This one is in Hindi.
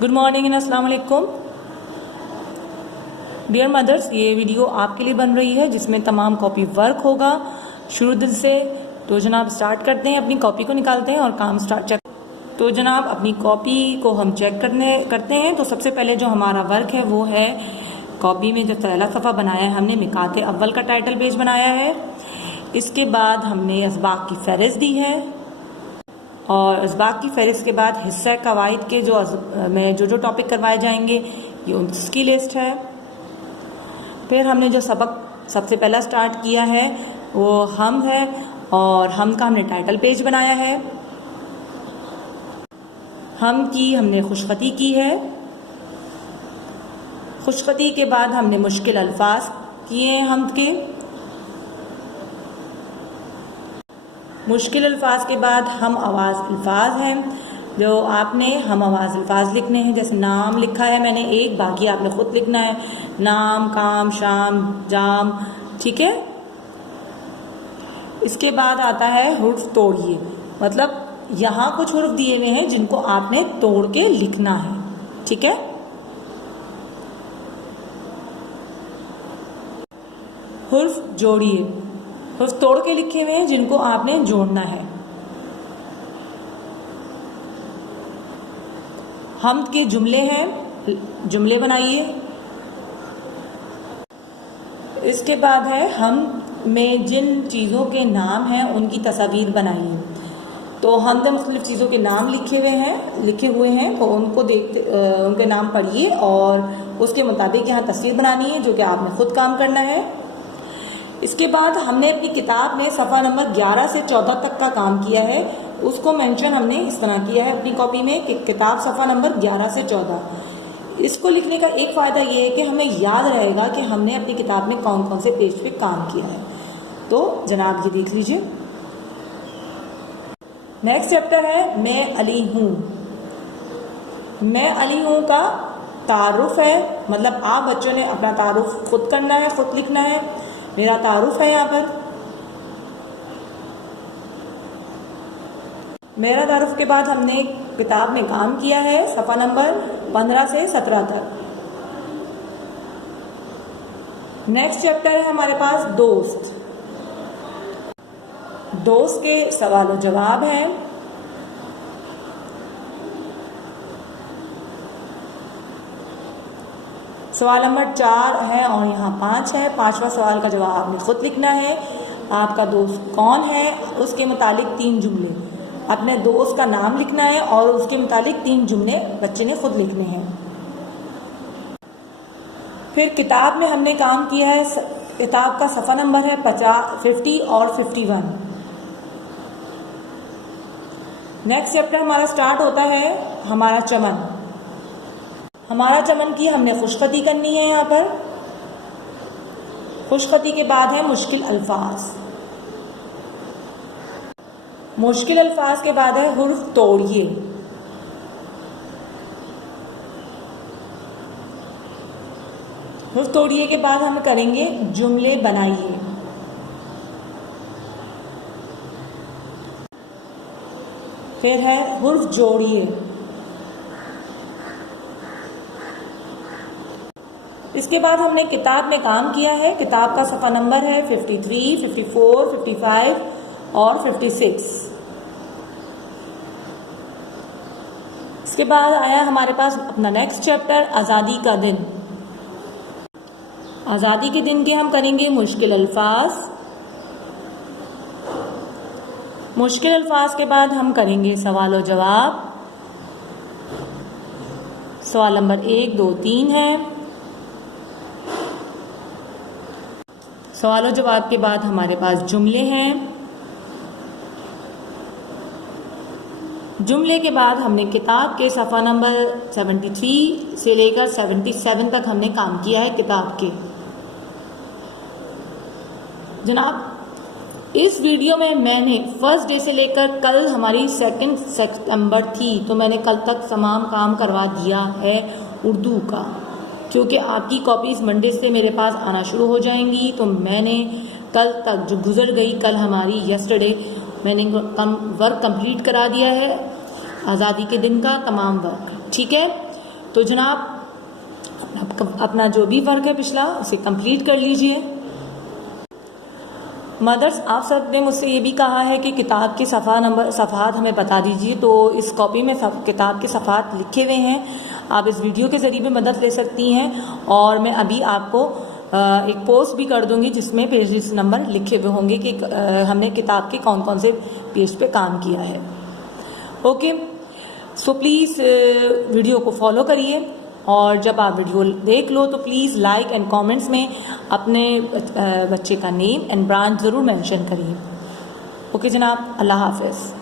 गुड मॉर्निंग एंड अस्सलाम वालेकुम डियर मदर्स। ये वीडियो आपके लिए बन रही है जिसमें तमाम कॉपी वर्क होगा शुरू दिन से। तो जनाब स्टार्ट करते हैं, अपनी कॉपी को निकालते हैं और काम स्टार्ट चेक। तो जनाब अपनी कॉपी को हम चेक करते हैं। तो सबसे पहले जो हमारा वर्क है वो है कॉपी में जो पहला सफ़ा बनाया है हमने मिकाते अव्वल का टाइटल पेज बनाया है। इसके बाद हमने असबाक की फहरिस्त दी है और असबाक की फहरिस्त के बाद हिस्सा कवायद के जो टॉपिक करवाए जाएंगे ये उसकी लिस्ट है। फिर हमने जो सबक सबसे पहला स्टार्ट किया है वो हम है और हम का हमने टाइटल पेज बनाया है। हम की हमने खुशखती की है। खुशखती के बाद हमने मुश्किल अल्फाज किए हैं हम के। मुश्किल अल्फाज के बाद हम आवाज़ अल्फाज हैं जो आपने हम आवाज़ अल्फाज लिखने हैं। जैसे नाम लिखा है मैंने एक, बाकी आपने खुद लिखना है। नाम, काम, शाम, जाम, ठीक है। इसके बाद आता है हुर्फ तोड़िए, मतलब यहाँ कुछ हुर्फ दिए हुए हैं जिनको आपने तोड़ के लिखना है, ठीक है। हुर्फ जोड़िए, हुर्फ तोड़ के लिखे हुए हैं जिनको आपने जोड़ना है। हम के जुमले हैं, जुमले बनाइए। इसके बाद है हम में जिन चीज़ों के नाम हैं उनकी तस्वीर बनाइए। तो हम में मुख्तलिफ चीज़ों के नाम लिखे हुए हैं तो उनको देखते उनके नाम पढ़िए और उसके मुताबिक यहाँ तस्वीर बनानी है जो कि आपने खुद काम करना है। इसके बाद हमने अपनी किताब में सफ़ा नंबर 11 से 14 तक का काम किया है। उसको मेंशन हमने इस तरह किया है अपनी कॉपी में कि किताब सफ़ा नंबर 11 से 14। इसको लिखने का एक फ़ायदा ये है कि हमें याद रहेगा कि हमने अपनी किताब में कौन कौन से पेज पे काम किया है। तो जनाब ये देख लीजिए। नेक्स्ट चैप्टर है मैं अली हूँ। मैं अली हूँ का तारुफ है, मतलब आप बच्चों ने अपना तारुफ खुद करना है, खुद लिखना है। मेरा तारुफ है यहाँ पर। मेरा तारुफ के बाद हमने किताब में काम किया है सफ़ा नंबर 15 से 17 तक। नेक्स्ट चैप्टर है हमारे पास दोस्त। दोस्त के सवाल और जवाब है। सवाल नंबर 4 है और यहाँ 5 है। 5वां सवाल का जवाब आपने खुद लिखना है। आपका दोस्त कौन है उसके मुतालिक 3 जुमले, अपने दोस्त का नाम लिखना है और उसके मुतालिक 3 जुमले बच्चे ने खुद लिखने हैं। फिर किताब में हमने काम किया है, किताब का सफ़ा नंबर है 50 और 51। नेक्स्ट चैप्टर हमारा स्टार्ट होता है हमारा चमन। हमारा चमन की हमने खुशखती करनी है। यहाँ पर खुशखती के बाद है मुश्किल अल्फाज। मुश्किल अल्फाज के बाद है हुर्फ तोड़िए। हुर्फ तोड़िए के बाद हम करेंगे जुमले बनाइए। फिर है हुर्फ जोड़िए। इसके बाद हमने किताब में काम किया है। किताब का सफ़ा नंबर है 53, 54, 55 और 56। इसके बाद आया हमारे पास अपना नेक्स्ट चैप्टर आज़ादी का दिन। आज़ादी के दिन के हम करेंगे मुश्किल अल्फाज। मुश्किल अल्फाज के बाद हम करेंगे सवाल और जवाब। सवाल नंबर 1, 2, 3 है। सवाल और जवाब के बाद हमारे पास जुमले हैं। जुमले के बाद हमने किताब के सफ़ा नंबर 73 से लेकर 77 तक हमने काम किया है किताब के। जनाब इस वीडियो में मैंने फर्स्ट डे से लेकर कल हमारी 2 सितंबर थी तो मैंने कल तक तमाम काम करवा दिया है उर्दू का, क्योंकि आपकी कॉपीज़ मंडे से मेरे पास आना शुरू हो जाएंगी। तो मैंने कल तक जो गुजर गई, कल हमारी यस्टरडे मैंने वर्क कंप्लीट करा दिया है आज़ादी के दिन का तमाम वर्क, ठीक है। तो जनाब अपना जो भी वर्क है पिछला उसे कंप्लीट कर लीजिए। मदर्स, आप सब ने मुझसे ये भी कहा है कि किताब के सफ़ात हमें बता दीजिए, तो इस कॉपी में किताब के सफ़ात लिखे हुए हैं। आप इस वीडियो के ज़रिए भी मदद ले सकती हैं, और मैं अभी आपको एक पोस्ट भी कर दूंगी जिसमें पेजेस नंबर लिखे हुए होंगे कि हमने किताब के कौन कौन से पेज पे काम किया है। ओके, सो प्लीज़ वीडियो को फॉलो करिए, और जब आप वीडियो देख लो तो प्लीज़ लाइक एंड कमेंट्स में अपने बच्चे का नेम एंड ब्रांच ज़रूर मेंशन करिए। ओके जनाब, अल्लाह हाफ़िज़।